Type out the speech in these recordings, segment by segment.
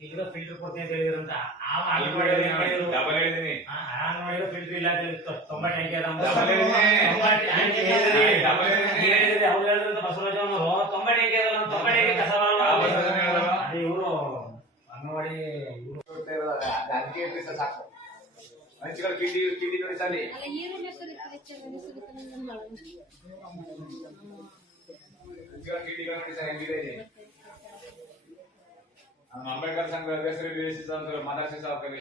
ಈಗ ಫಿಲ್ಟರ್ ಕೊಡ್ತೀನಿ ಅಂತ ಹೇಳಿದ್ರಂತ ಡಬಲ್ ಹೇಳಿದೀನಿ ನೋಡಿದ್ರೆ ಫಿಲ್ಟರ್ ಇಲ್ಲ ಅಂತ ಹೇಳಿ ತೊ- ತೊಂಬತ್ತು ಅದ ಅಂತ. ಡಬಲ್ ಹೇಳಿದೀನಿ. ತೊಂಬತ್ತು ಟ್ಯಾಂಕಿ ಹೇಳಿದ್ರಿ. ಡಬಲ್ ಹೇಳಿದೀನಿ. ನೀವ್ ಹೇಳಿದ್ರಿ, ಅವ್ರು ಹೇಳಿದ್ರಂತ ಬಸವರಾಜ್ ಅವ್ರು, ತೊಂಬತ್ತು ಟ್ಯಾಂಕಿ ಕಸ? ಅದೇ ಇವ್ರು ಅಂಗನವಾಡಿ ಇವ್ರು ಅದಕ್ಕೆ ಪೈಸೆ ಸಾಕು ಹಂಚಿಗಳು ಕಿಂಡಿ ಕಿಂಡಿ ನೋಡಿ. ಹಂಚಿಗಳ ಕಿಂಡಿಗಳು ಸರ್ ಹೆಂಗಿದೆ ನಮ್ಮ ಅಂಬೇಡ್ಕರ್ ಸಂಘ ಹೆಸರು ವಿವೇಚಿತ ಅಂತ ಮಾತಾಡ್ಸಿ ಸಾಕು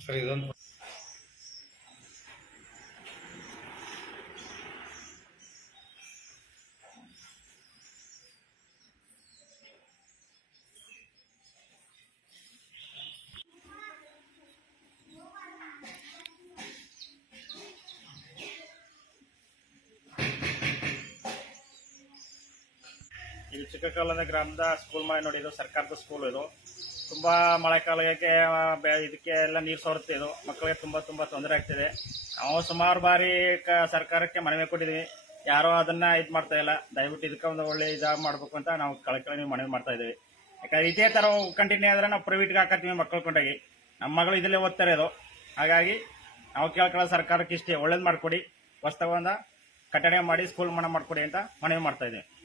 ಸರ್ ಇದೊಂದು ಇದು ಚಿಕ್ಕಕಾಲದ ಗ್ರಾಮದ ಸ್ಕೂಲ್ ಮಾಡಿ ನೋಡಿ, ಇದು ಸರ್ಕಾರದ ಸ್ಕೂಲ್ ಇದು. ತುಂಬಾ ಮಳೆಗಾಲಕ್ಕೆ ಕಾಲಕ್ಕೆ ಇದಕ್ಕೆ ಎಲ್ಲ ನೀರು ಸೋರುತ್ತೆ ಇದು. ಮಕ್ಕಳಿಗೆ ತುಂಬ ತುಂಬ ತೊಂದರೆ ಆಗ್ತಿದೆ. ನಾವು ಸುಮಾರು ಬಾರಿ ಕ- ಸರ್ಕಾರಕ್ಕೆ ಮನವಿ ಕೊಟ್ಟಿದ್ವಿ. ಯಾರೋ ಅದನ್ನ ಇದು ಮಾಡ್ತಾ ಇಲ್ಲ. ದಯವಿಟ್ಟು ಇದಕ್ಕೆ ಒಂದು ಒಳ್ಳೆ ಇದಾಗ ಮಾಡಬೇಕು ಅಂತ ನಾವು ಕಳಕಳಿ ಮನವಿ ಮಾಡ್ತಾ ಇದ್ದೀವಿ. ಯಾಕಂದ್ರೆ ಇದೇ ತರ ಕಂಟಿನ್ಯೂ ಆದರೆ ನಾವು ಪ್ರೈವೇಟ್ಗೆ ಹಾಕತ್ತೀವಿ ಮಕ್ಕಳು ಕೊಂಡಾಗಿ. ನಮ್ಮ ಮಗಳು ಇದಲ್ಲೇ ಓದ್ತಾರೆ ಇದು. ಹಾಗಾಗಿ ನಾವು ಕೇಳ್ಕೊಳ್ಳೋ ಸರ್ಕಾರಕ್ಕೆ ಇಷ್ಟೇ. ಒಳ್ಳೇದು ಮಾಡ್ಕೊಡಿ. ಹೊಸ್ತಾಗ ಕಟ್ಟಡ ಮಾಡಿ ಸ್ಕೂಲ್ ಮನ ಮಾಡ್ಕೊಡಿ ಅಂತ ಮನವಿ ಮಾಡ್ತಾ ಇದ್ದೀವಿ.